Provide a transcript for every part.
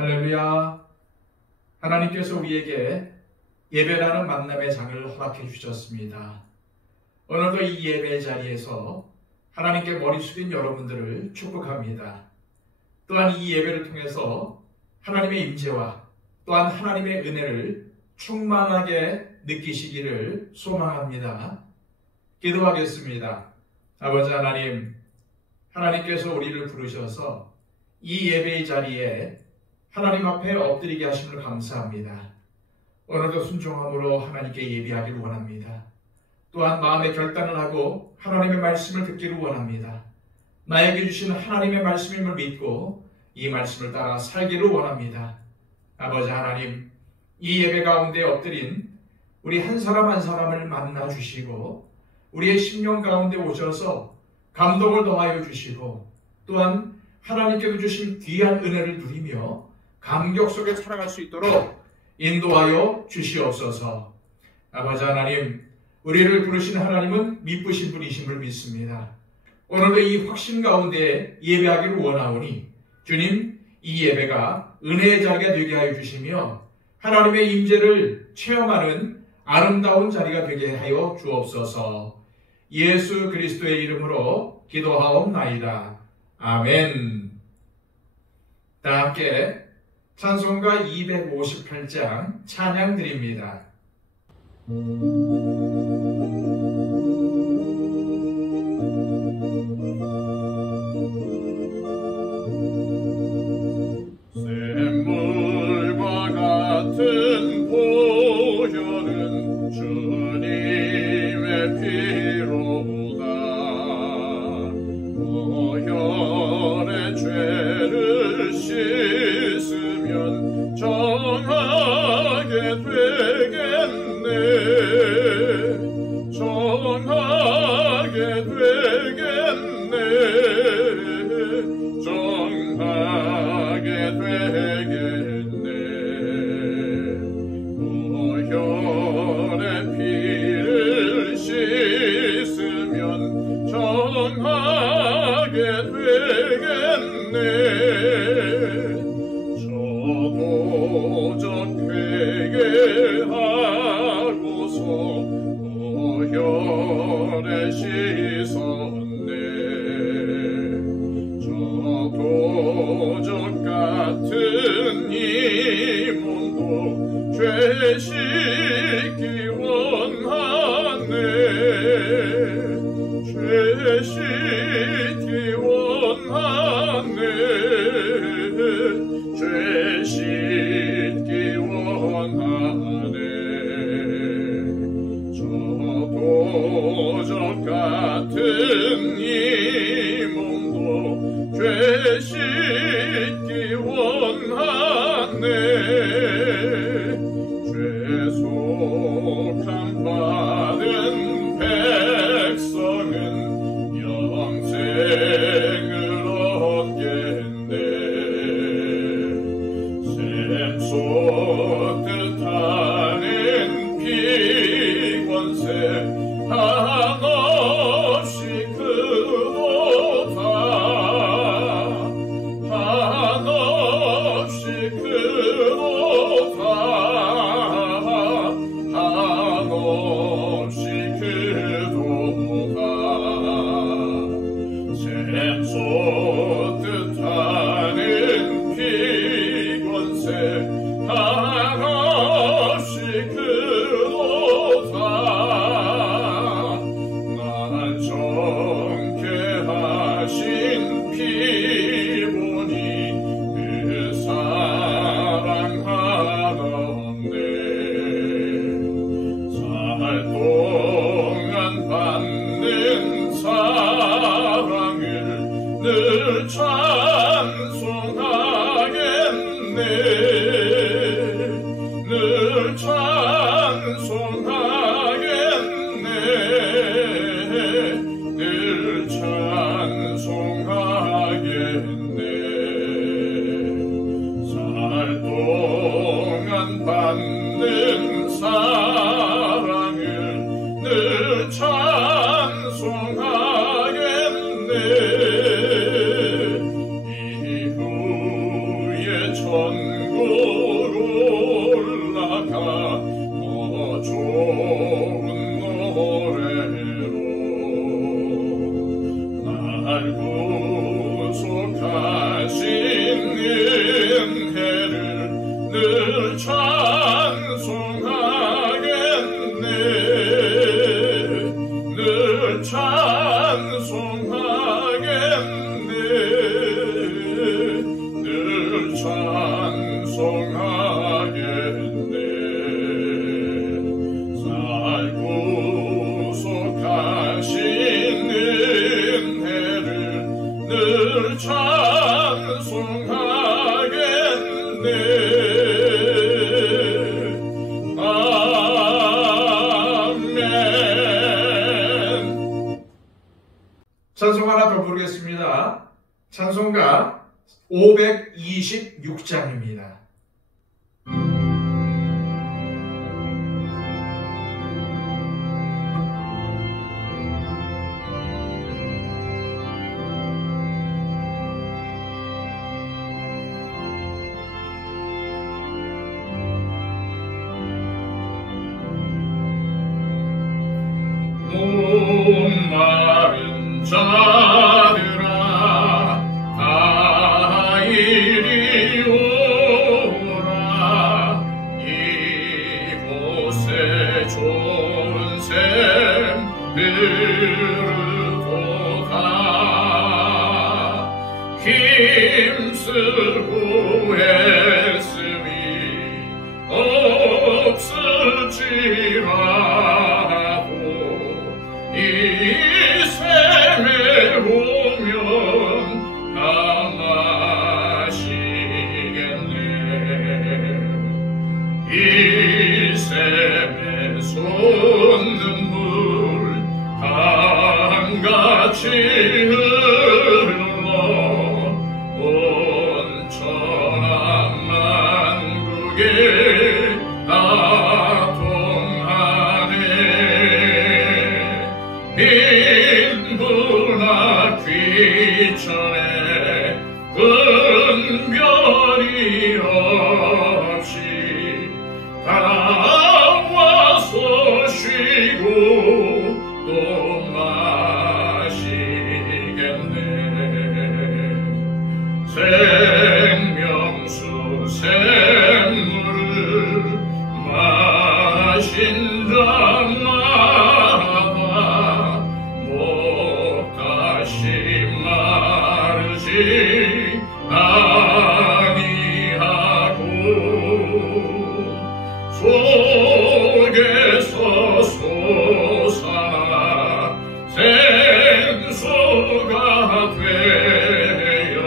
할렐루야. 하나님께서 우리에게 예배라는 만남의 장을 허락해 주셨습니다. 오늘도 이 예배 자리에서 하나님께 머리 숙인 여러분들을 축복합니다. 또한 이 예배를 통해서 하나님의 임재와 또한 하나님의 은혜를 충만하게 느끼시기를 소망합니다. 기도하겠습니다. 아버지 하나님, 하나님께서 우리를 부르셔서 이 예배의 자리에 하나님 앞에 엎드리게 하심을 감사합니다. 오늘도 순종함으로 하나님께 예배하기를 원합니다. 또한 마음의 결단을 하고 하나님의 말씀을 듣기를 원합니다. 나에게 주신 하나님의 말씀임을 믿고 이 말씀을 따라 살기를 원합니다. 아버지 하나님, 이 예배 가운데 엎드린 우리 한 사람 한 사람을 만나 주시고 우리의 심령 가운데 오셔서 감동을 더하여 주시고 또한 하나님께서 주신 귀한 은혜를 누리며 감격 속에 살아갈 수 있도록 인도하여 주시옵소서. 아버지 하나님, 우리를 부르신 하나님은 미쁘신 분이심을 믿습니다. 오늘도 이 확신 가운데 예배하기를 원하오니 주님, 이 예배가 은혜의 자리가 되게 하여 주시며 하나님의 임재를 체험하는 아름다운 자리가 되게 하여 주옵소서. 예수 그리스도의 이름으로 기도하옵나이다. 아멘. 다 함께 찬송가 258장 찬양 드립니다. 샘물과 같은 보혈은 주님의 피로다. 보혈의 죄를 씻으면 정하게 되겠네. 정하게 되겠네. 정하게 되겠네. 보혈의 피를 씻으면 정하게 되겠네. 저도적 회개하고서 보혈에 씻었네. 저도적 같은 이 몸도 죄 씻기 원하네. 죄 씻기 원하네. 죄 씻기 원하네. 저도적 같은 이 몸도 죄 씻기 원하네. 죄속함 받은 백성은 영생을 얻겠네. 샘솟듯하는 피권세 한없이 크도다. 한없이 크도다. 한없이 크도다. 샘솟듯하는 피권세 한없이 크도다. 날 정케하신 피 보니 그 사랑 하나 없네. 살 동안 받는 사랑을 늘 찬송하겠네. 늘 찬송하겠네. 늘 찬송하겠네. 살 동안 받는 사랑을 늘 찬송하겠네. 날 구속하신 은혜를 늘 찬송하겠네. 늘 찬송하겠네. 늘 찬송하겠네. 날 구속하신 은혜를 늘 찬송하겠네. 아멘. 찬송 하나 더 부르겠습니다. 찬송가 526장입니다. 목마른 자들아 다 이리 오라. 이곳에 좋은 샘들을 다 힘쓰고 애쓰니 없을지라도 이 샘에 오면 다 마시겠네. 이 샘에 솟는 물 강같이 흘러 온 천하 만국에 다 통하네. 빈부나 귀천에 분별이 없이 다 와서 쉬고 또 마시겠네. 생명수 샘물을 마신 자마다 목 다시 마르지 아니하고 속에서 솟아나 생수가 되어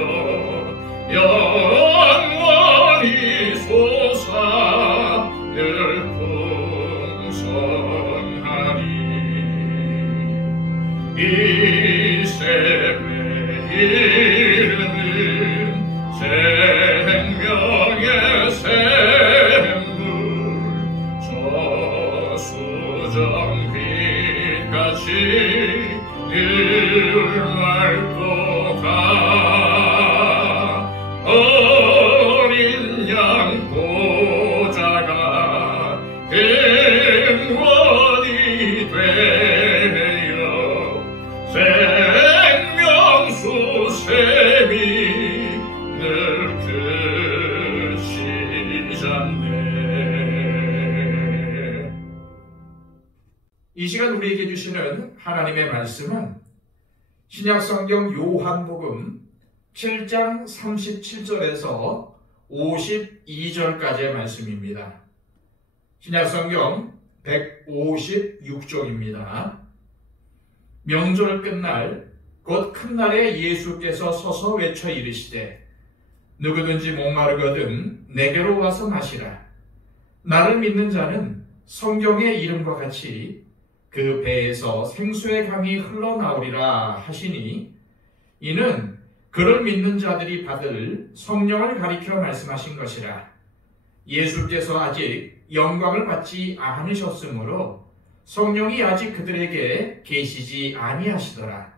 영원히 솟아 늘 풍성하니. 이 샘의 이름은 생명의 샘물. 저수정 빛같이 늘 맑도다. 어린 양 보자가 근원이 되어 생명수 샘이 늘 그치잖네. 이 시간 우리에게 주시는 하나님의 말씀은 신약성경 요한복음 7장 37절에서 52절까지의 말씀입니다. 신약성경 156쪽입니다. 명절 끝날 곧 큰 날에 예수께서 서서 외쳐 이르시되 누구든지 목마르거든 내게로 와서 마시라. 나를 믿는 자는 성경의 이름과 같이 그 배에서 생수의 강이 흘러나오리라 하시니, 이는 그를 믿는 자들이 받을 성령을 가리켜 말씀하신 것이라. 예수께서 아직 영광을 받지 않으셨으므로 성령이 아직 그들에게 계시지 아니하시더라.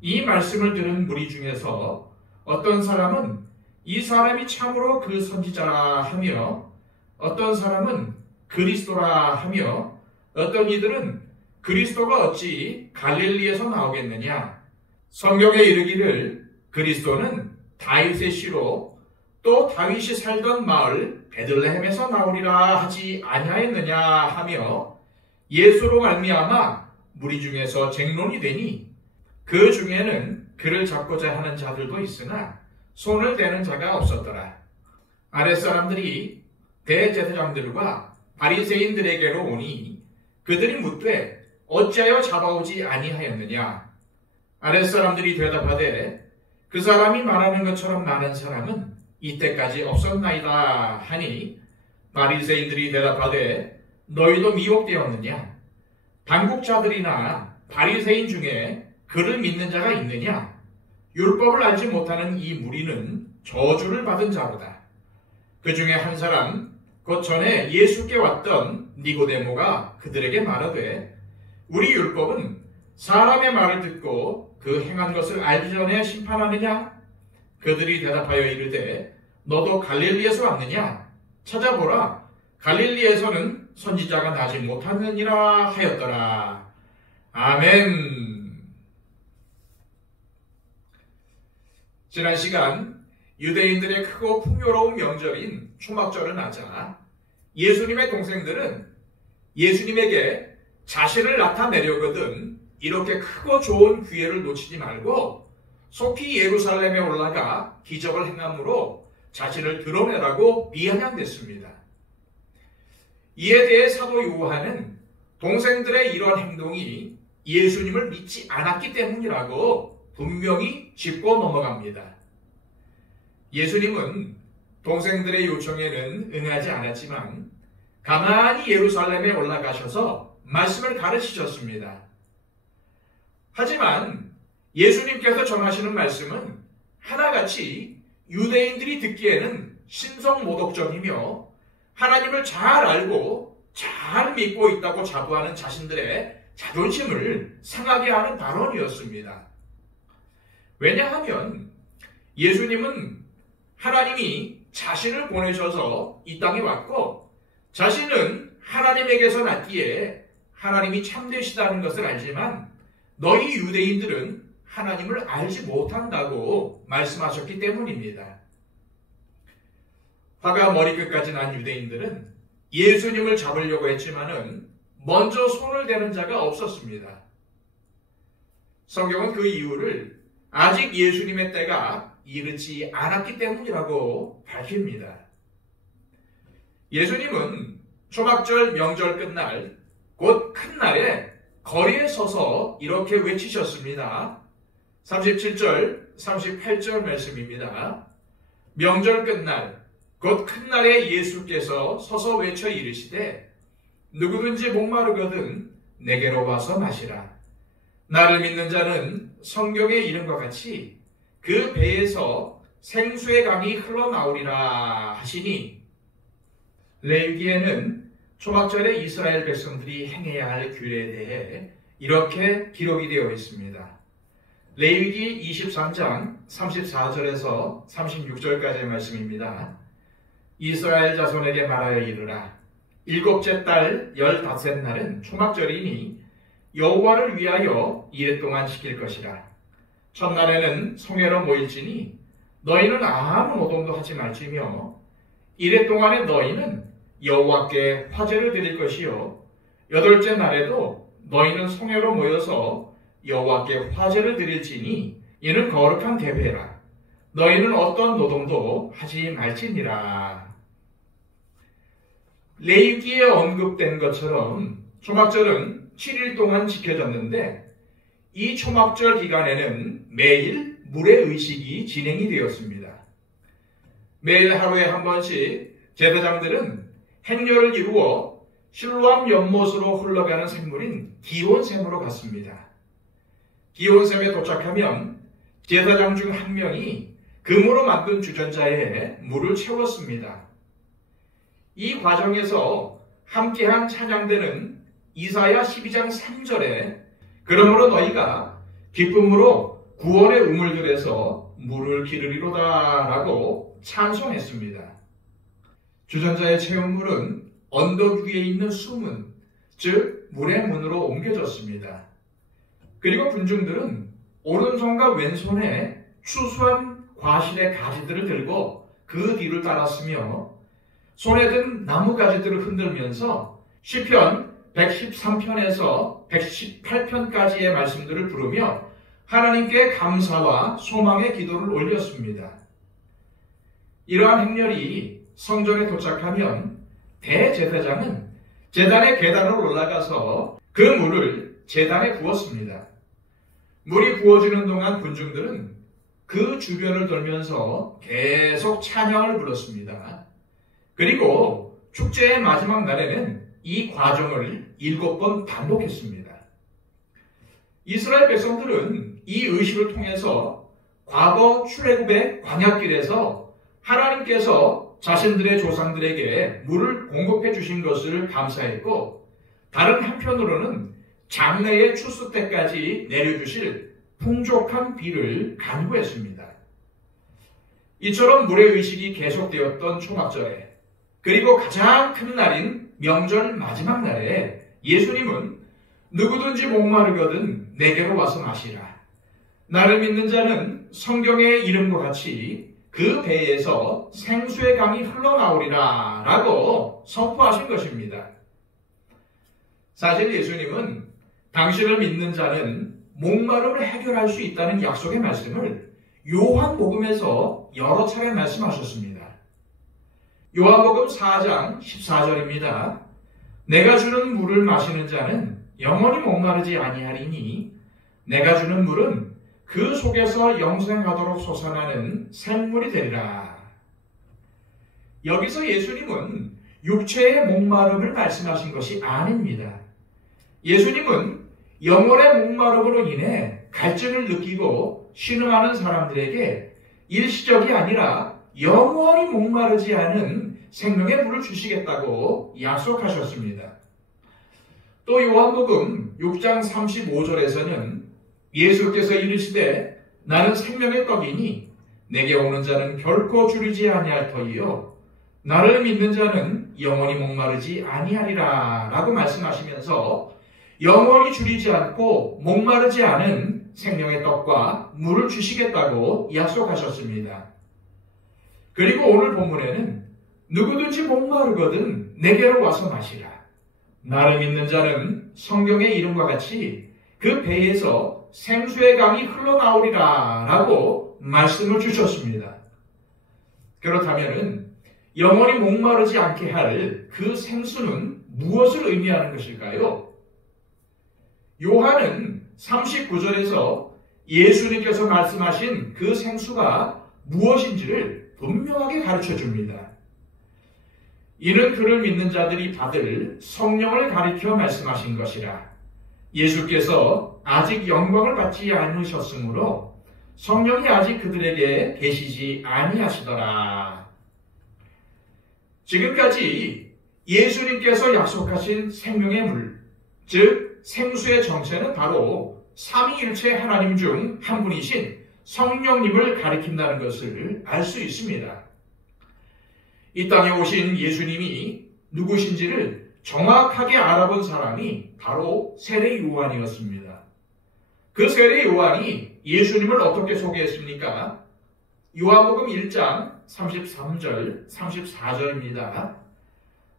이 말씀을 들은 무리 중에서 어떤 사람은 이 사람이 참으로 그 선지자라 하며, 어떤 사람은 그리스도라 하며, 어떤 이들은 그리스도가 어찌 갈릴리에서 나오겠느냐, 성경에 이르기를 그리스도는 다윗의 씨로 또 다윗이 살던 마을 베들레헴에서 나오리라 하지 아니하였느냐 하며 예수로 말미암아 무리 중에서 쟁론이 되니 그 중에는 그를 잡고자 하는 자들도 있으나 손을 대는 자가 없었더라. 아랫사람들이 대제사장들과 바리새인들에게로 오니 그들이 묻되 어찌하여 잡아오지 아니하였느냐. 아랫사람들이 대답하되 그 사람이 말하는 것처럼 많은 사람은 이때까지 없었나이다 하니 바리새인들이 대답하되 너희도 미혹되었느냐. 당국자들이나 바리새인 중에 그를 믿는 자가 있느냐. 율법을 알지 못하는 이 무리는 저주를 받은 자로다. 그 중에 한 사람 곧 전에 예수께 왔던 니고데모가 그들에게 말하되 우리 율법은 사람의 말을 듣고 그 행한 것을 알기 전에 심판하느냐? 그들이 대답하여 이르되 너도 갈릴리에서 왔느냐? 찾아보라. 갈릴리에서는 선지자가 나지 못하느니라 하였더라. 아멘. 지난 시간 유대인들의 크고 풍요로운 명절인 초막절을 맞아 예수님의 동생들은 예수님에게 자신을 나타내려거든 이렇게 크고 좋은 기회를 놓치지 말고 속히 예루살렘에 올라가 기적을 행함으로 자신을 드러내라고 비아냥댔습니다. 이에 대해 사도 요한은 동생들의 이런 행동이 예수님을 믿지 않았기 때문이라고 분명히 짚고 넘어갑니다. 예수님은 동생들의 요청에는 응하지 않았지만 가만히 예루살렘에 올라가셔서 말씀을 가르치셨습니다. 하지만 예수님께서 전하시는 말씀은 하나같이 유대인들이 듣기에는 신성모독적이며 하나님을 잘 알고 잘 믿고 있다고 자부하는 자신들의 자존심을 상하게 하는 발언이었습니다. 왜냐하면 예수님은 하나님이 자신을 보내셔서 이 땅에 왔고 자신은 하나님에게서 났기에 하나님이 참되시다는 것을 알지만 너희 유대인들은 하나님을 알지 못한다고 말씀하셨기 때문입니다. 화가 머리끝까지 난 유대인들은 예수님을 잡으려고 했지만은 먼저 손을 대는 자가 없었습니다. 성경은 그 이유를 아직 예수님의 때가 이르지 않았기 때문이라고 밝힙니다. 예수님은 초막절 명절 끝날 곧 큰 날에 거리에 서서 이렇게 외치셨습니다. 37절, 38절 말씀입니다. 명절 끝날 곧 큰 날에 예수께서 서서 외쳐 이르시되 누구든지 목마르거든 내게로 와서 마시라. 나를 믿는 자는 성경에 이른 것 같이 그 배에서 생수의 강이 흘러나오리라 하시니 레위기에는 초막절에 이스라엘 백성들이 행해야 할 규례에 대해 이렇게 기록이 되어 있습니다. 레위기 23장 34절에서 36절까지의 말씀입니다. 이스라엘 자손에게 말하여 이르라. 일곱째 달 15날은 초막절이니 여호와를 위하여 이레 동안 지킬 것이라. 첫날에는 성회로 모일지니 너희는 아무 노동도 하지 말지며 이레 동안에 너희는 여호와께 화제를 드릴 것이요 여덟째 날에도 너희는 성회로 모여서 여호와께 화제를 드릴지니 이는 거룩한 대회라. 너희는 어떤 노동도 하지 말지니라. 레위기에 언급된 것처럼 초막절은 7일 동안 지켜졌는데 이 초막절 기간에는 매일 물의 의식이 진행이 되었습니다. 매일 하루에 한 번씩 제사장들은 행렬을 이루어 실로암 연못으로 흘러가는 샘물인 기온샘으로 갔습니다. 기온샘에 도착하면 제사장 중 한 명이 금으로 만든 주전자에 물을 채웠습니다. 이 과정에서 함께한 찬양대는 이사야 12장 3절에 그러므로 너희가 기쁨으로 구원의 우물들에서 물을 기르리로다 라고 찬송했습니다. 주전자에 채운 물은 언덕 위에 있는 수문, 즉 물의 문으로 옮겨졌습니다. 그리고 군중들은 오른손과 왼손에 추수한 과실의 가지들을 들고 그 뒤를 따랐으며 손에 든 나무 가지들을 흔들면서 시편 113편에서 118편까지의 말씀들을 부르며 하나님께 감사와 소망의 기도를 올렸습니다. 이러한 행렬이 성전에 도착하면 대제사장은 제단의 계단으로 올라가서 그 물을 제단에 부었습니다. 물이 부어지는 동안 군중들은 그 주변을 돌면서 계속 찬양을 불렀습니다. 그리고 축제의 마지막 날에는 이 과정을 7번 반복했습니다. 이스라엘 백성들은 이 의식을 통해서 과거 출애굽의 광야길에서 하나님께서 자신들의 조상들에게 물을 공급해 주신 것을 감사했고, 다른 한편으로는 장래의 추수 때까지 내려주실 풍족한 비를 간구했습니다. 이처럼 물의 의식이 계속되었던 초막절에, 그리고 가장 큰 날인 명절 마지막 날에 예수님은 누구든지 목마르거든 내게로 와서 마시라. 나를 믿는 자는 성경의 이름과 같이 그 배에서 생수의 강이 흘러나오리라 라고 선포하신 것입니다. 사실 예수님은 당신을 믿는 자는 목마름을 해결할 수 있다는 약속의 말씀을 요한복음에서 여러 차례 말씀하셨습니다. 요한복음 4장 14절입니다. 내가 주는 물을 마시는 자는 영원히 목마르지 아니하리니 내가 주는 물은 그 속에서 영생하도록 솟아나는 샘물이 되리라. 여기서 예수님은 육체의 목마름을 말씀하신 것이 아닙니다. 예수님은 영혼의 목마름으로 인해 갈증을 느끼고 신음하는 사람들에게 일시적이 아니라 영원히 목마르지 않은 생명의 물을 주시겠다고 약속하셨습니다. 또 요한복음 6장 35절에서는 예수께서 이르시되 나는 생명의 떡이니 내게 오는 자는 결코 줄이지 아니할 터이요 나를 믿는 자는 영원히 목마르지 아니하리라 라고 말씀하시면서 영원히 줄이지 않고 목마르지 않은 생명의 떡과 물을 주시겠다고 약속하셨습니다. 그리고 오늘 본문에는 누구든지 목마르거든 내게로 와서 마시라. 나를 믿는 자는 성경의 이름과 같이 그 배에서 생수의 강이 흘러나오리라 라고 말씀을 주셨습니다. 그렇다면 영원히 목마르지 않게 할 그 생수는 무엇을 의미하는 것일까요? 요한은 39절에서 예수님께서 말씀하신 그 생수가 무엇인지를 분명하게 가르쳐 줍니다. 이는 그를 믿는 자들이 받을 성령을 가리켜 말씀하신 것이라. 예수께서 아직 영광을 받지 않으셨으므로 성령이 아직 그들에게 계시지 아니하시더라. 지금까지 예수님께서 약속하신 생명의 물, 즉 생수의 정체는 바로 삼위일체 하나님 중 한 분이신 성령님을 가리킨다는 것을 알 수 있습니다. 이 땅에 오신 예수님이 누구신지를 정확하게 알아본 사람이 바로 세례 요한이었습니다. 그 세례 요한이 예수님을 어떻게 소개했습니까? 요한복음 1장 33절, 34절입니다.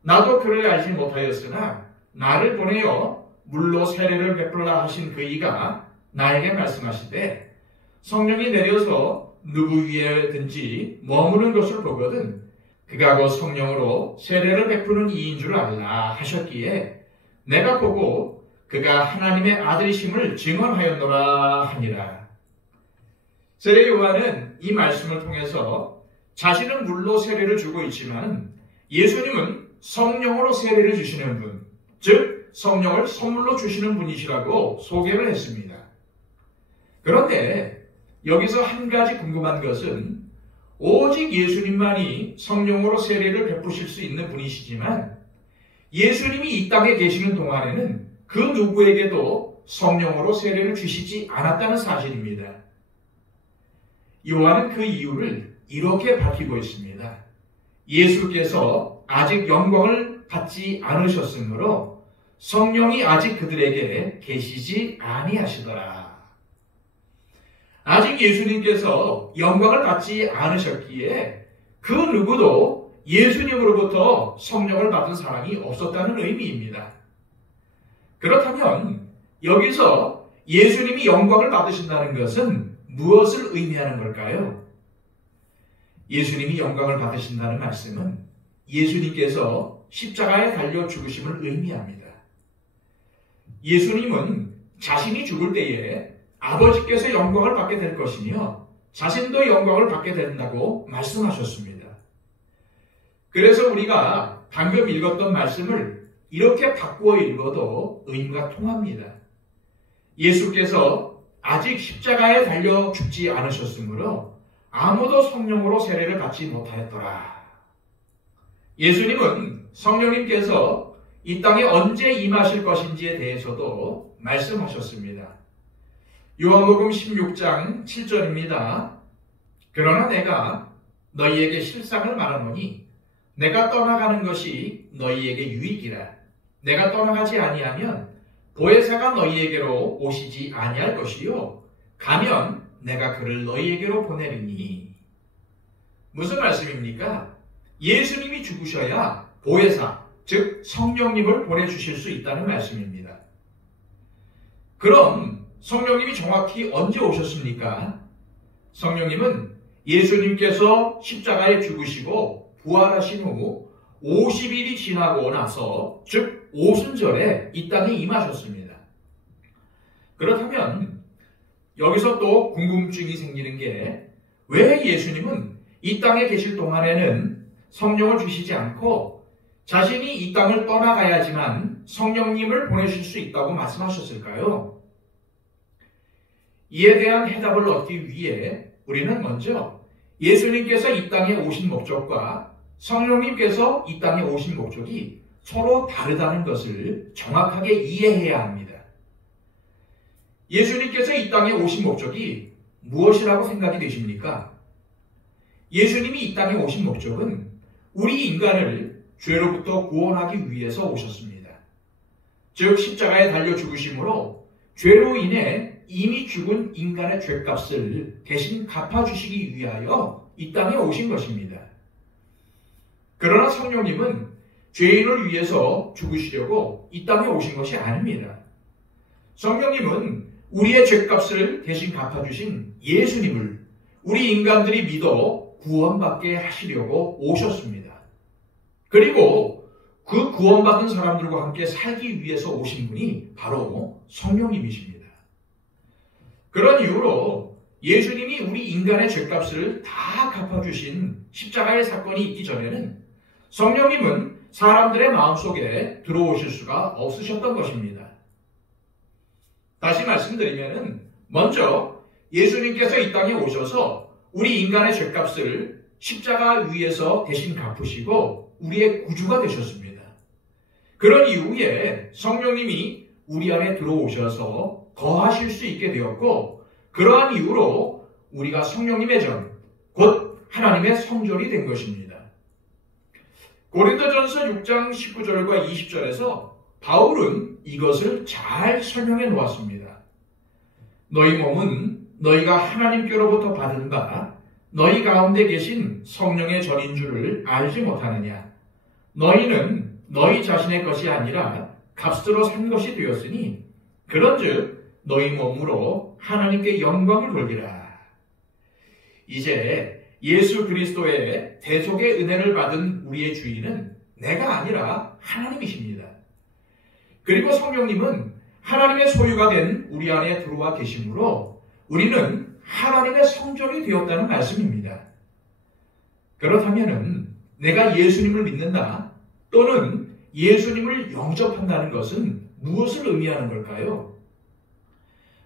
나도 그를 알지 못하였으나 나를 보내어 물로 세례를 베풀라 하신 그 이가 나에게 말씀하시되 성령이 내려서 누구 위에든지 머무는 것을 보거든 그가 곧 성령으로 세례를 베푸는 이인 줄 알라 하셨기에 내가 보고 그가 하나님의 아들이심을 증언하였노라 하니라. 세례 요한은 이 말씀을 통해서 자신은 물로 세례를 주고 있지만 예수님은 성령으로 세례를 주시는 분, 즉 성령을 선물로 주시는 분이시라고 소개를 했습니다. 그런데 여기서 한 가지 궁금한 것은 오직 예수님만이 성령으로 세례를 베푸실 수 있는 분이시지만 예수님이 이 땅에 계시는 동안에는 그 누구에게도 성령으로 세례를 주시지 않았다는 사실입니다. 요한은 그 이유를 이렇게 밝히고 있습니다. 예수께서 아직 영광을 받지 않으셨으므로 성령이 아직 그들에게 계시지 아니하시더라. 아직 예수님께서 영광을 받지 않으셨기에 그 누구도 예수님으로부터 성령을 받은 사람이 없었다는 의미입니다. 그렇다면 여기서 예수님이 영광을 받으신다는 것은 무엇을 의미하는 걸까요? 예수님이 영광을 받으신다는 말씀은 예수님께서 십자가에 달려 죽으심을 의미합니다. 예수님은 자신이 죽을 때에 아버지께서 영광을 받게 될 것이며 자신도 영광을 받게 된다고 말씀하셨습니다. 그래서 우리가 방금 읽었던 말씀을 이렇게 바꾸어 읽어도 의미가 통합니다. 예수께서 아직 십자가에 달려 죽지 않으셨으므로 아무도 성령으로 세례를 받지 못하였더라. 예수님은 성령님께서 이 땅에 언제 임하실 것인지에 대해서도 말씀하셨습니다. 요한복음 16장 7절입니다. 그러나 내가 너희에게 실상을 말하노니 내가 떠나가는 것이 너희에게 유익이라. 내가 떠나가지 아니하면 보혜사가 너희에게로 오시지 아니할 것이요 가면 내가 그를 너희에게로 보내리니. 무슨 말씀입니까? 예수님이 죽으셔야 보혜사, 즉 성령님을 보내주실 수 있다는 말씀입니다. 그럼 성령님이 정확히 언제 오셨습니까? 성령님은 예수님께서 십자가에 죽으시고 부활하신 후 50일이 지나고 나서, 즉 오순절에 이 땅에 임하셨습니다. 그렇다면 여기서 또 궁금증이 생기는 게, 왜 예수님은 이 땅에 계실 동안에는 성령을 주시지 않고 자신이 이 땅을 떠나가야지만 성령님을 보내실 수 있다고 말씀하셨을까요? 이에 대한 해답을 얻기 위해 우리는 먼저 예수님께서 이 땅에 오신 목적과 성령님께서 이 땅에 오신 목적이 서로 다르다는 것을 정확하게 이해해야 합니다. 예수님께서 이 땅에 오신 목적이 무엇이라고 생각이 되십니까? 예수님이 이 땅에 오신 목적은 우리 인간을 죄로부터 구원하기 위해서 오셨습니다. 즉 십자가에 달려 죽으심으로 죄로 인해 이미 죽은 인간의 죄값을 대신 갚아주시기 위하여 이 땅에 오신 것입니다. 그러나 성령님은 죄인을 위해서 죽으시려고 이 땅에 오신 것이 아닙니다. 성령님은 우리의 죄값을 대신 갚아주신 예수님을 우리 인간들이 믿어 구원받게 하시려고 오셨습니다. 그리고 그 구원받은 사람들과 함께 살기 위해서 오신 분이 바로 성령님이십니다. 그런 이유로 예수님이 우리 인간의 죄값을 다 갚아주신 십자가의 사건이 있기 전에는 성령님은 사람들의 마음속에 들어오실 수가 없으셨던 것입니다. 다시 말씀드리면 먼저 예수님께서 이 땅에 오셔서 우리 인간의 죄값을 십자가 위에서 대신 갚으시고 우리의 구주가 되셨습니다. 그런 이후에 성령님이 우리 안에 들어오셔서 거하실 수 있게 되었고, 그러한 이유로 우리가 성령님의 전, 곧 하나님의 성전이 된 것입니다. 고린도전서 6장 19절과 20절에서 바울은 이것을 잘 설명해 놓았습니다. 너희 몸은 너희가 하나님께로부터 받은 바 너희 가운데 계신 성령의 전인 줄을 알지 못하느냐. 너희는 너희 자신의 것이 아니라 값으로 산 것이 되었으니 그런즉 너희 몸으로 하나님께 영광을 돌리라. 이제 예수 그리스도의 대속의 은혜를 받은 우리의 주인은 내가 아니라 하나님이십니다. 그리고 성령님은 하나님의 소유가 된 우리 안에 들어와 계시므로 우리는 하나님의 성전이 되었다는 말씀입니다. 그렇다면 내가 예수님을 믿는다 또는 예수님을 영접한다는 것은 무엇을 의미하는 걸까요?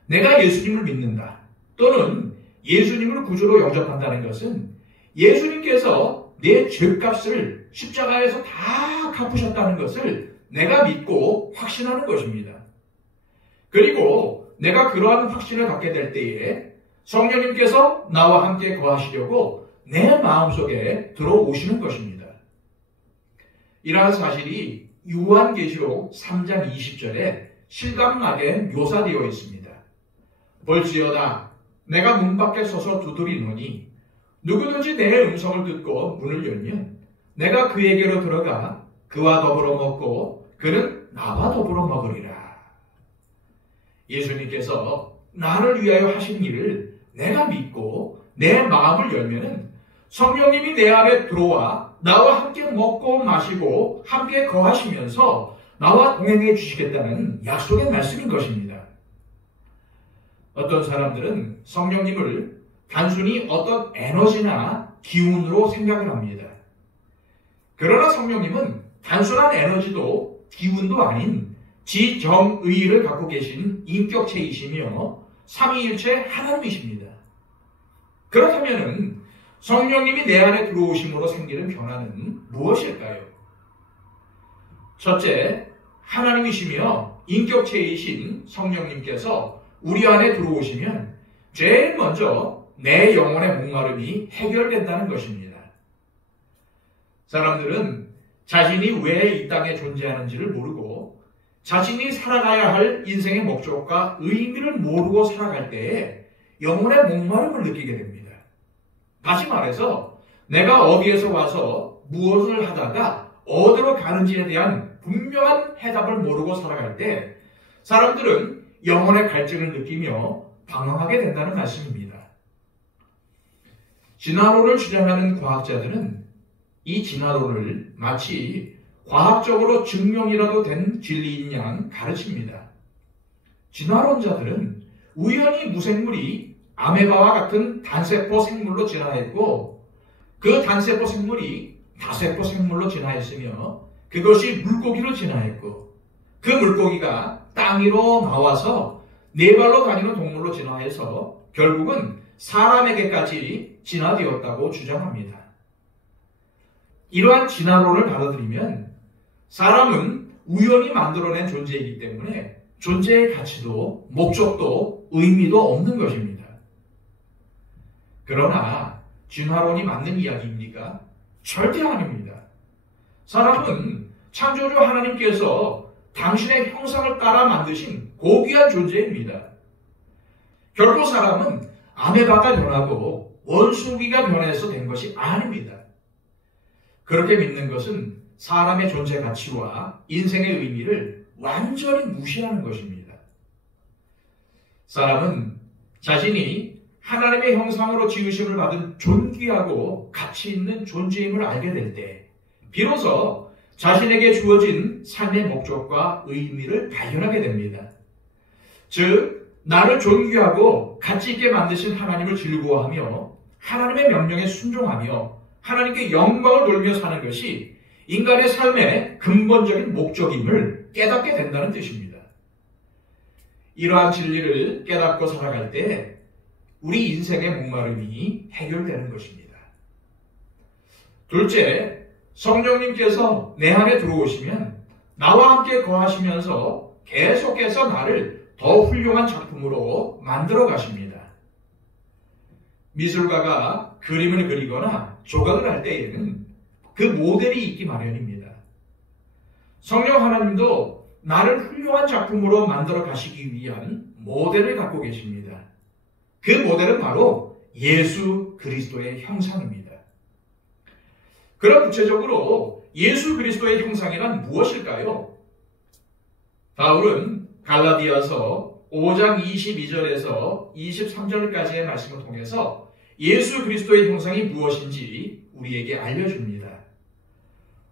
내가 예수님을 믿는다 또는 예수님을 구주로 영접한다는 것은 예수님께서 내 죄값을 십자가에서 다 갚으셨다는 것을 내가 믿고 확신하는 것입니다. 그리고 내가 그러한 확신을 갖게 될 때에 성령님께서 나와 함께 거하시려고 내 마음속에 들어오시는 것입니다. 이러한 사실이 요한계시록 3장 20절에 실감나게 묘사되어 있습니다. 볼지어다 내가 문 밖에 서서 두드리노니 누구든지 내 음성을 듣고 문을 열면 내가 그에게로 들어가 그와 더불어 먹고 그는 나와 더불어 먹으리라. 예수님께서 나를 위하여 하신 일을 내가 믿고 내 마음을 열면은 성령님이 내 안에 들어와 나와 함께 먹고 마시고 함께 거하시면서 나와 동행해 주시겠다는 약속의 말씀인 것입니다. 어떤 사람들은 성령님을 단순히 어떤 에너지나 기운으로 생각을 합니다. 그러나 성령님은 단순한 에너지도 기운도 아닌 지정의를 갖고 계신 인격체이시며 삼위일체 하나님이십니다. 그렇다면 성령님이 내 안에 들어오심으로 생기는 변화는 무엇일까요? 첫째, 하나님이시며 인격체이신 성령님께서 우리 안에 들어오시면 제일 먼저 내 영혼의 목마름이 해결된다는 것입니다. 사람들은 자신이 왜 이 땅에 존재하는지를 모르고 자신이 살아가야 할 인생의 목적과 의미를 모르고 살아갈 때에 영혼의 목마름을 느끼게 됩니다. 다시 말해서 내가 어디에서 와서 무엇을 하다가 어디로 가는지에 대한 분명한 해답을 모르고 살아갈 때 사람들은 영혼의 갈증을 느끼며 방황하게 된다는 말씀입니다. 진화론을 주장하는 과학자들은 이 진화론을 마치 과학적으로 증명이라도 된 진리인 양 가르칩니다. 진화론자들은 우연히 무생물이 아메바와 같은 단세포 생물로 진화했고 그 단세포 생물이 다세포 생물로 진화했으며 그것이 물고기로 진화했고 그 물고기가 땅 위로 나와서 네 발로 다니는 동물로 진화해서 결국은 사람에게까지 진화되었다고 주장합니다. 이러한 진화론을 받아들이면 사람은 우연히 만들어낸 존재이기 때문에 존재의 가치도 목적도 의미도 없는 것입니다. 그러나 진화론이 맞는 이야기입니까? 절대 아닙니다. 사람은 창조주 하나님께서 당신의 형상을 따라 만드신 고귀한 존재입니다. 결코 사람은 아메바가 변하고 원숭이가 변해서 된 것이 아닙니다. 그렇게 믿는 것은 사람의 존재 가치와 인생의 의미를 완전히 무시하는 것입니다. 사람은 자신이 하나님의 형상으로 지으심을 받은 존귀하고 가치 있는 존재임을 알게 될 때 비로소 자신에게 주어진 삶의 목적과 의미를 발견하게 됩니다. 즉, 나를 존귀하고 가치 있게 만드신 하나님을 즐거워하며 하나님의 명령에 순종하며 하나님께 영광을 돌며 사는 것이 인간의 삶의 근본적인 목적임을 깨닫게 된다는 뜻입니다. 이러한 진리를 깨닫고 살아갈 때 우리 인생의 목마름이 해결되는 것입니다. 둘째, 성령님께서 내 안에 들어오시면 나와 함께 거하시면서 계속해서 나를 더 훌륭한 작품으로 만들어 가십니다. 미술가가 그림을 그리거나 조각을 할 때에는 그 모델이 있기 마련입니다. 성령 하나님도 나를 훌륭한 작품으로 만들어 가시기 위한 모델을 갖고 계십니다. 그 모델은 바로 예수 그리스도의 형상입니다. 그럼 구체적으로 예수 그리스도의 형상이란 무엇일까요? 바울은 갈라디아서 5장 22절에서 23절까지의 말씀을 통해서 예수 그리스도의 형상이 무엇인지 우리에게 알려줍니다.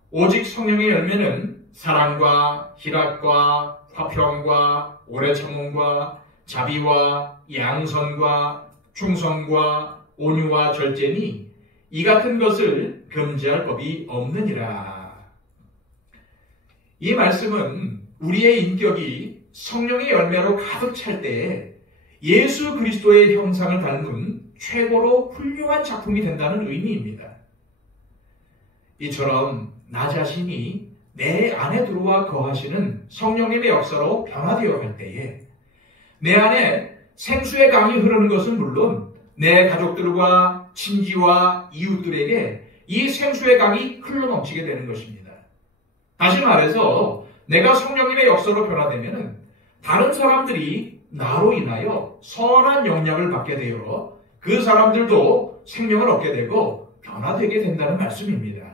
오직 성령의 열매는 사랑과 희락과 화평과 오래 참음과 자비와 양선과 충성과 온유와 절제니 이 같은 것을 금지할 법이 없느니라. 이 말씀은 우리의 인격이 성령의 열매로 가득 찰 때에 예수 그리스도의 형상을 닮은 최고로 훌륭한 작품이 된다는 의미입니다. 이처럼 나 자신이 내 안에 들어와 거하시는 성령님의 역사로 변화되어 갈 때에 내 안에 생수의 강이 흐르는 것은 물론 내 가족들과 친지와 이웃들에게 이 생수의 강이 흘러넘치게 되는 것입니다. 다시 말해서 내가 성령님의 역사로 변화되면 다른 사람들이 나로 인하여 선한 영향을 받게 되어 그 사람들도 생명을 얻게 되고 변화되게 된다는 말씀입니다.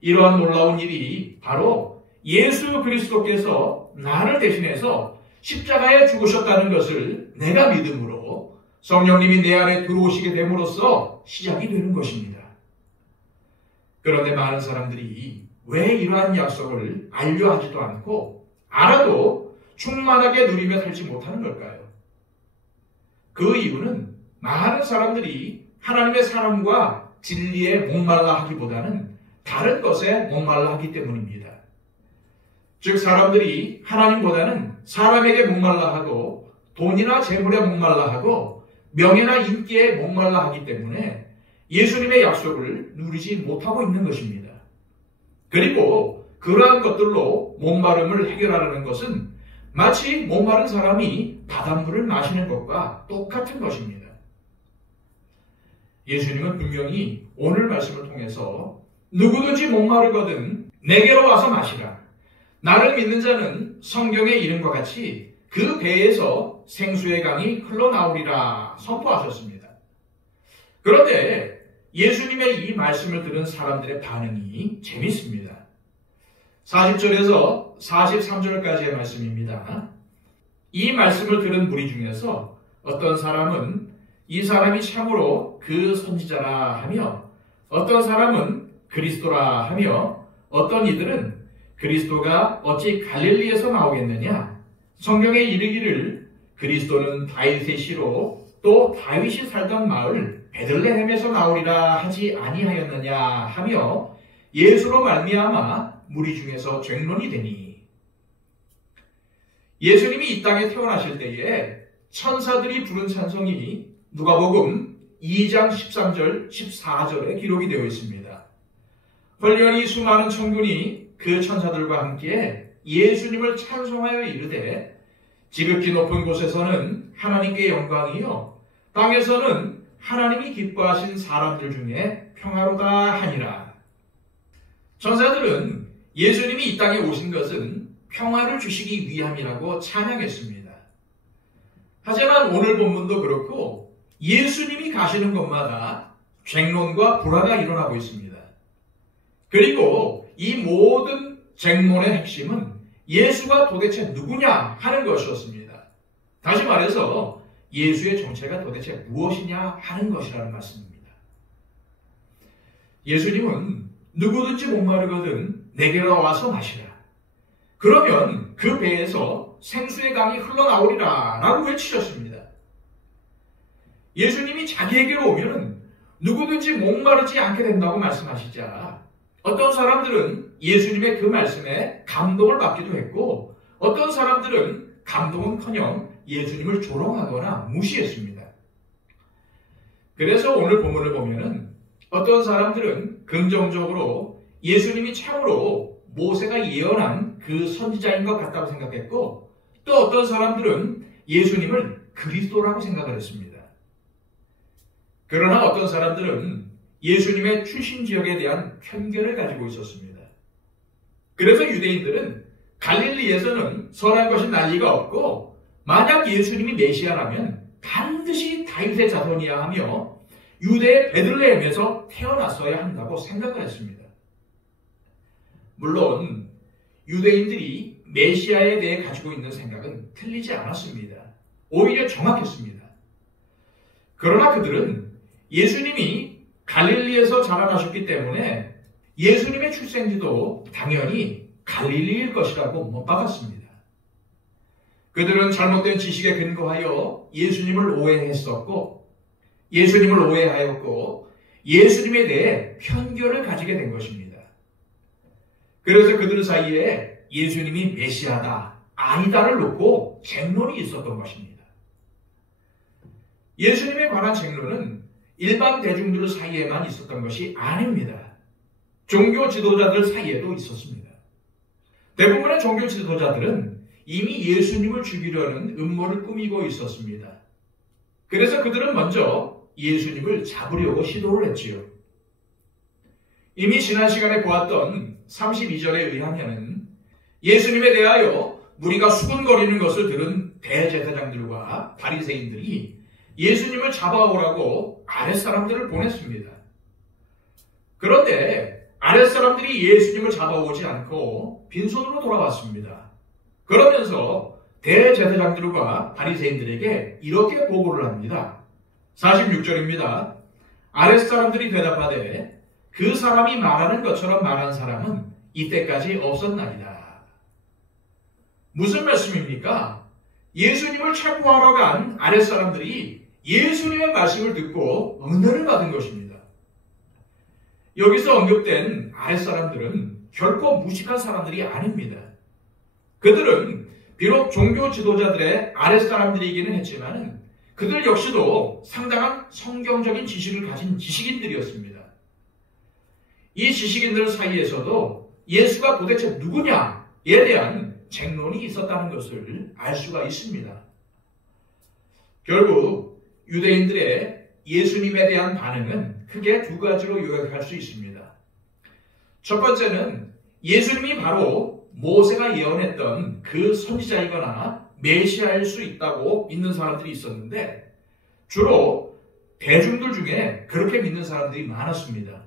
이러한 놀라운 일이 바로 예수 그리스도께서 나를 대신해서 십자가에 죽으셨다는 것을 내가 믿음으로 성령님이 내 안에 들어오시게 됨으로써 시작이 되는 것입니다. 그런데 많은 사람들이 왜 이러한 약속을 알려하지도 않고 알아도 충만하게 누리며 살지 못하는 걸까요? 그 이유는 많은 사람들이 하나님의 사랑과 진리에 목말라 하기보다는 다른 것에 목말라 하기 때문입니다. 즉 사람들이 하나님보다는 사람에게 목말라 하고 돈이나 재물에 목말라 하고 명예나 인기에 목말라 하기 때문에 예수님의 약속을 누리지 못하고 있는 것입니다. 그리고 그러한 것들로 목마름을 해결하려는 것은 마치 목마른 사람이 바닷물을 마시는 것과 똑같은 것입니다. 예수님은 분명히 오늘 말씀을 통해서 누구든지 목마르거든 내게로 와서 마시라. 나를 믿는 자는 성경의 이름과 같이 그 배에서 생수의 강이 흘러나오리라 선포하셨습니다. 그런데 예수님의 이 말씀을 들은 사람들의 반응이 재밌습니다. 40절에서 43절까지의 말씀입니다. 이 말씀을 들은 무리 중에서 어떤 사람은 이 사람이 참으로 그 선지자라 하며 어떤 사람은 그리스도라 하며 어떤 이들은 그리스도가 어찌 갈릴리에서 나오겠느냐? 성경에 이르기를 그리스도는 다윗의 씨로 또 다윗이 살던 마을 베들레헴에서 나오리라 하지 아니하였느냐 하며 예수로 말미암아 무리 중에서 쟁론이 되니 예수님이 이 땅에 태어나실 때에 천사들이 부른 찬송이 누가복음 2장 13절 14절에 기록이 되어 있습니다. 헐련히 수많은 천군이 그 천사들과 함께 예수님을 찬송하여 이르되 지극히 높은 곳에서는 하나님께 영광이요 땅에서는 하나님이 기뻐하신 사람들 중에 평화로다 하니라. 천사들은 예수님이 이 땅에 오신 것은 평화를 주시기 위함이라고 찬양했습니다. 하지만 오늘 본문도 그렇고 예수님이 가시는 곳마다 쟁론과 불화가 일어나고 있습니다. 그리고 이 모든 쟁론의 핵심은 예수가 도대체 누구냐 하는 것이었습니다. 다시 말해서 예수의 정체가 도대체 무엇이냐 하는 것이라는 말씀입니다. 예수님은 누구든지 목마르거든 내게로 와서 마시라. 그러면 그 배에서 생수의 강이 흘러나오리라 라고 외치셨습니다. 예수님이 자기에게로 오면 누구든지 목마르지 않게 된다고 말씀하시자 어떤 사람들은 예수님의 그 말씀에 감동을 받기도 했고 어떤 사람들은 감동은커녕 예수님을 조롱하거나 무시했습니다. 그래서 오늘 본문을 보면은 어떤 사람들은 긍정적으로 예수님이 참으로 모세가 예언한 그 선지자인 것 같다고 생각했고 또 어떤 사람들은 예수님을 그리스도라고 생각을 했습니다. 그러나 어떤 사람들은 예수님의 출신 지역에 대한 편견을 가지고 있었습니다. 그래서 유대인들은 갈릴리에서는 선한 것이 난리가 없고 만약 예수님이 메시아라면 반드시 다윗의 자손이야 하며 유대의 베들레헴에서 태어났어야 한다고 생각을 했습니다. 물론 유대인들이 메시아에 대해 가지고 있는 생각은 틀리지 않았습니다. 오히려 정확했습니다. 그러나 그들은 예수님이 갈릴리에서 자라나셨기 때문에 예수님의 출생지도 당연히 갈릴리일 것이라고 못 박았습니다. 그들은 잘못된 지식에 근거하여 예수님을 오해했었고 예수님을 오해하였고 예수님에 대해 편견을 가지게 된 것입니다. 그래서 그들 사이에 예수님이 메시아다, 아니다를 놓고 쟁론이 있었던 것입니다. 예수님에 관한 쟁론은 일반 대중들 사이에만 있었던 것이 아닙니다. 종교 지도자들 사이에도 있었습니다. 대부분의 종교 지도자들은 이미 예수님을 죽이려는 음모를 꾸미고 있었습니다. 그래서 그들은 먼저 예수님을 잡으려고 시도를 했지요. 이미 지난 시간에 보았던 32절에 의하면 예수님에 대하여 무리가 수군거리는 것을 들은 대제사장들과 바리새인들이 예수님을 잡아오라고 아랫사람들을 보냈습니다. 그런데 아랫사람들이 예수님을 잡아오지 않고 빈손으로 돌아왔습니다. 그러면서 대제사장들과 바리새인들에게 이렇게 보고를 합니다. 46절입니다. 아랫사람들이 대답하되 그 사람이 말하는 것처럼 말한 사람은 이때까지 없었나이다. 무슨 말씀입니까? 예수님을 체포하러 간 아랫사람들이 예수님의 말씀을 듣고 은혜를 받은 것입니다. 여기서 언급된 아랫사람들은 결코 무식한 사람들이 아닙니다. 그들은 비록 종교 지도자들의 아랫사람들이기는 했지만 그들 역시도 상당한 성경적인 지식을 가진 지식인들이었습니다. 이 지식인들 사이에서도 예수가 도대체 누구냐에 대한 쟁론이 있었다는 것을 알 수가 있습니다. 결국 유대인들의 예수님에 대한 반응은 크게 두 가지로 요약할 수 있습니다. 첫 번째는 예수님이 바로 모세가 예언했던 그 선지자이거나 메시아일 수 있다고 믿는 사람들이 있었는데 주로 대중들 중에 그렇게 믿는 사람들이 많았습니다.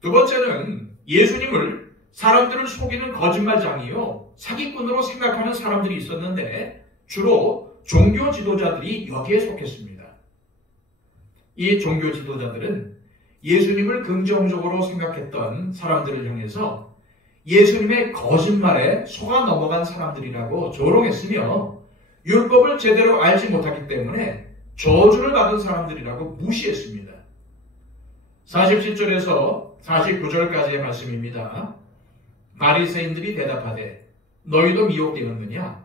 두 번째는 예수님을 사람들을 속이는 거짓말장이요 사기꾼으로 생각하는 사람들이 있었는데 주로 종교 지도자들이 여기에 속했습니다. 이 종교 지도자들은 예수님을 긍정적으로 생각했던 사람들을 향해서 예수님의 거짓말에 속아 넘어간 사람들이라고 조롱했으며 율법을 제대로 알지 못하기 때문에 저주를 받은 사람들이라고 무시했습니다. 47절에서 49절까지의 말씀입니다. 바리새인들이 대답하되 너희도 미혹되었느냐?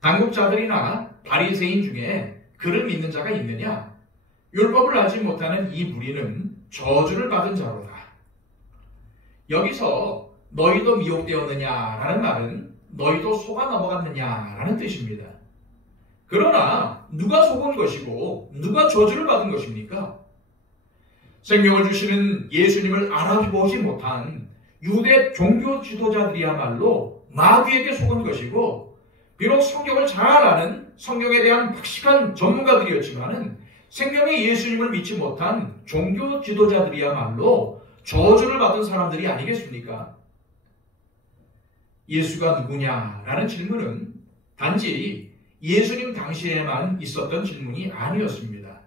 당국자들이나 바리새인 중에 그를 믿는 자가 있느냐? 율법을 알지 못하는 이 무리는 저주를 받은 자로다. 여기서 너희도 미혹되었느냐라는 말은 너희도 속아 넘어갔느냐라는 뜻입니다. 그러나 누가 속은 것이고 누가 저주를 받은 것입니까? 생명을 주시는 예수님을 알아보지 못한 유대 종교 지도자들이야말로 마귀에게 속은 것이고 비록 성경을 잘 아는 성경에 대한 박식한 전문가들이었지만은 생명의 예수님을 믿지 못한 종교 지도자들이야말로 저주를 받은 사람들이 아니겠습니까? 예수가 누구냐라는 질문은 단지 예수님 당시에만 있었던 질문이 아니었습니다.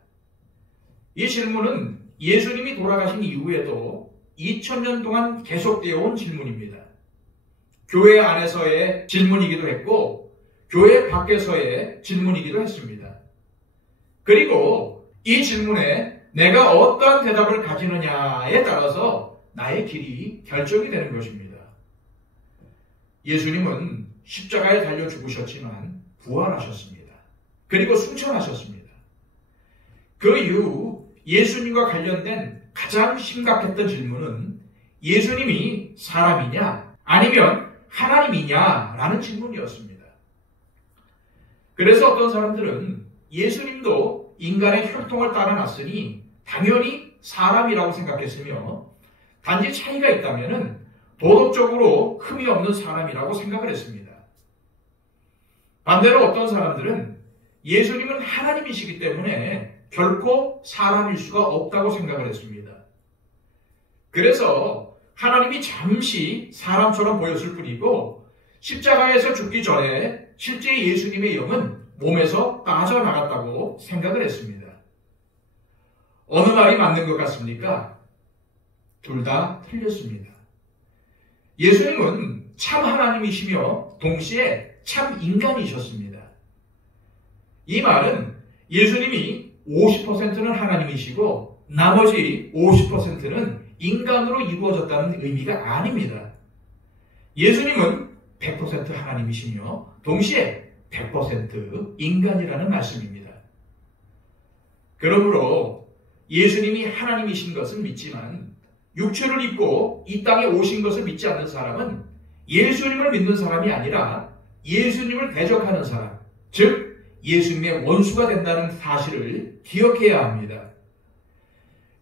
이 질문은 예수님이 돌아가신 이후에도 2000년 동안 계속되어 온 질문입니다. 교회 안에서의 질문이기도 했고 교회 밖에서의 질문이기도 했습니다. 그리고 이 질문에 내가 어떠한 대답을 가지느냐에 따라서 나의 길이 결정이 되는 것입니다. 예수님은 십자가에 달려 죽으셨지만 부활하셨습니다. 그리고 승천하셨습니다. 그 이후 예수님과 관련된 가장 심각했던 질문은 예수님이 사람이냐 아니면 하나님이냐라는 질문이었습니다. 그래서 어떤 사람들은 예수님도 인간의 혈통을 따라났으니 당연히 사람이라고 생각했으며 단지 차이가 있다면 도덕적으로 흠이 없는 사람이라고 생각을 했습니다. 반대로 어떤 사람들은 예수님은 하나님이시기 때문에 결코 사람일 수가 없다고 생각을 했습니다. 그래서 하나님이 잠시 사람처럼 보였을 뿐이고 십자가에서 죽기 전에 실제 예수님의 영은 몸에서 빠져나갔다고 생각을 했습니다. 어느 말이 맞는 것 같습니까? 둘 다 틀렸습니다. 예수님은 참 하나님이시며 동시에 참 인간이셨습니다. 이 말은 예수님이 50%는 하나님이시고 나머지 50%는 인간으로 이루어졌다는 의미가 아닙니다. 예수님은 100% 하나님이시며 동시에 100% 인간이라는 말씀입니다. 그러므로 예수님이 하나님이신 것은 믿지만 육체를 입고 이 땅에 오신 것을 믿지 않는 사람은 예수님을 믿는 사람이 아니라 예수님을 대적하는 사람, 즉 예수님의 원수가 된다는 사실을 기억해야 합니다.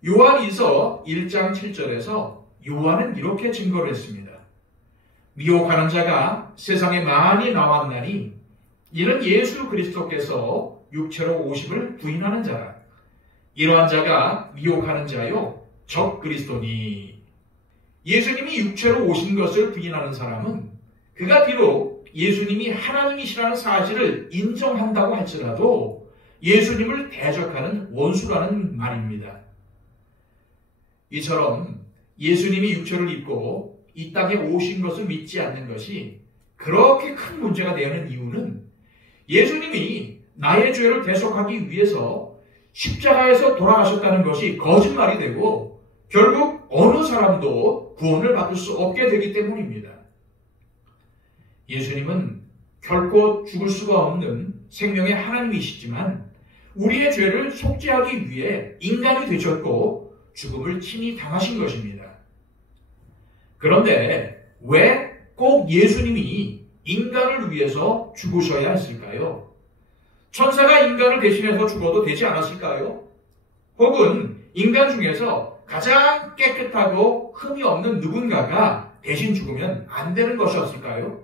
요한2서 1장 7절에서 요한은 이렇게 증거를 했습니다. 미혹하는 자가 세상에 많이 나왔나니 이는 예수 그리스도께서 육체로 오심을 부인하는 자라. 이러한 자가 미혹하는 자요 적 그리스도니. 예수님이 육체로 오신 것을 부인하는 사람은 그가 비록 예수님이 하나님이시라는 사실을 인정한다고 할지라도 예수님을 대적하는 원수라는 말입니다. 이처럼 예수님이 육체를 입고 이 땅에 오신 것을 믿지 않는 것이 그렇게 큰 문제가 되는 이유는 예수님이 나의 죄를 대속하기 위해서 십자가에서 돌아가셨다는 것이 거짓말이 되고 결국 어느 사람도 구원을 받을 수 없게 되기 때문입니다. 예수님은 결코 죽을 수가 없는 생명의 하나님이시지만 우리의 죄를 속죄하기 위해 인간이 되셨고 죽음을 친히 당하신 것입니다. 그런데 왜 꼭 예수님이 인간을 위해서 죽으셔야 했을까요? 천사가 인간을 대신해서 죽어도 되지 않았을까요? 혹은 인간 중에서 가장 깨끗하고 흠이 없는 누군가가 대신 죽으면 안 되는 것이었을까요?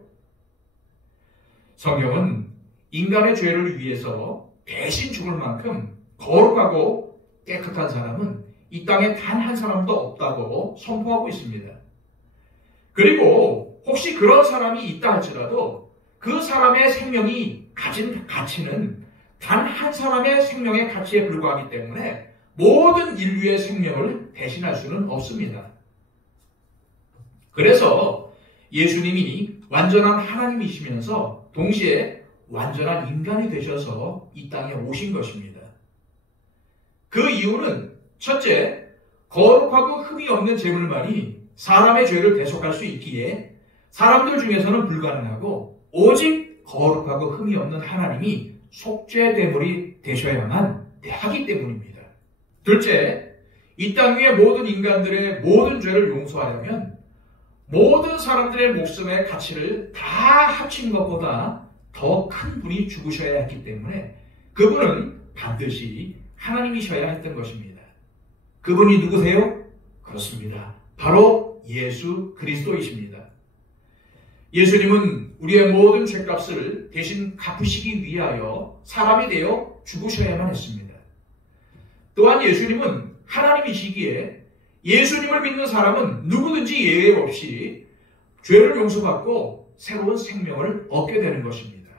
성경은 인간의 죄를 위해서 대신 죽을 만큼 거룩하고 깨끗한 사람은 이 땅에 단 한 사람도 없다고 선포하고 있습니다. 그리고 혹시 그런 사람이 있다 할지라도 그 사람의 생명이 가진 가치는 단 한 사람의 생명의 가치에 불과하기 때문에 모든 인류의 생명을 대신할 수는 없습니다. 그래서 예수님이 완전한 하나님이시면서 동시에 완전한 인간이 되셔서 이 땅에 오신 것입니다. 그 이유는 첫째, 거룩하고 흠이 없는 제물만이 사람의 죄를 대속할 수 있기에 사람들 중에서는 불가능하고 오직 거룩하고 흠이 없는 하나님이 속죄제물이 되셔야만 하기 때문입니다. 둘째, 이 땅 위의 모든 인간들의 모든 죄를 용서하려면 모든 사람들의 목숨의 가치를 다 합친 것보다 더 큰 분이 죽으셔야 했기 때문에 그분은 반드시 하나님이셔야 했던 것입니다. 그분이 누구세요? 그렇습니다. 바로 예수 그리스도이십니다. 예수님은 우리의 모든 죄값을 대신 갚으시기 위하여 사람이 되어 죽으셔야만 했습니다. 또한 예수님은 하나님이시기에 예수님을 믿는 사람은 누구든지 예외 없이 죄를 용서받고 새로운 생명을 얻게 되는 것입니다.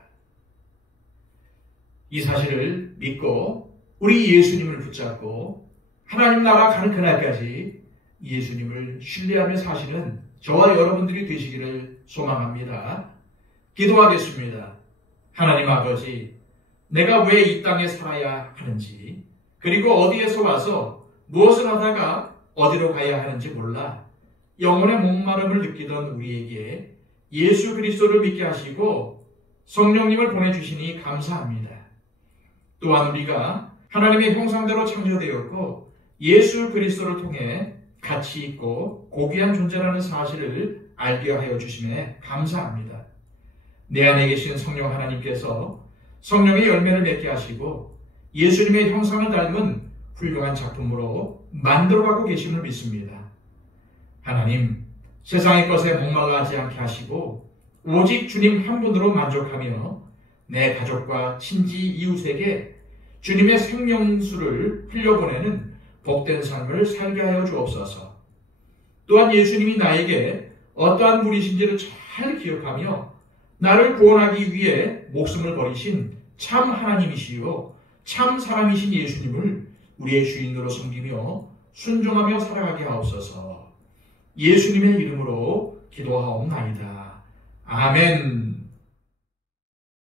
이 사실을 믿고 우리 예수님을 붙잡고 하나님 나라 가는 그날까지 예수님을 신뢰하며 사시는 저와 여러분들이 되시기를 소망합니다. 기도하겠습니다. 하나님 아버지, 내가 왜 이 땅에 살아야 하는지, 그리고 어디에서 와서 무엇을 하다가 어디로 가야 하는지 몰라 영혼의 목마름을 느끼던 우리에게 예수 그리스도를 믿게 하시고 성령님을 보내주시니 감사합니다. 또한 우리가 하나님의 형상대로 창조되었고 예수 그리스도를 통해 가치 있고 고귀한 존재라는 사실을 알게 하여 주심에 감사합니다. 내 안에 계신 성령 하나님께서 성령의 열매를 맺게 하시고 예수님의 형상을 닮은 훌륭한 작품으로 만들어가고 계심을 믿습니다. 하나님, 세상의 것에 목말라하지 않게 하시고 오직 주님 한 분으로 만족하며 내 가족과 친지 이웃에게 주님의 생명수를 흘려보내는 복된 삶을 살게 하여 주옵소서. 또한 예수님이 나에게 어떠한 분이신지를 잘 기억하며 나를 구원하기 위해 목숨을 버리신 참 하나님이시요 참 사람이신 예수님을 우리의 주인으로 섬기며 순종하며 살아가게 하옵소서. 예수님의 이름으로 기도하옵나이다. 아멘.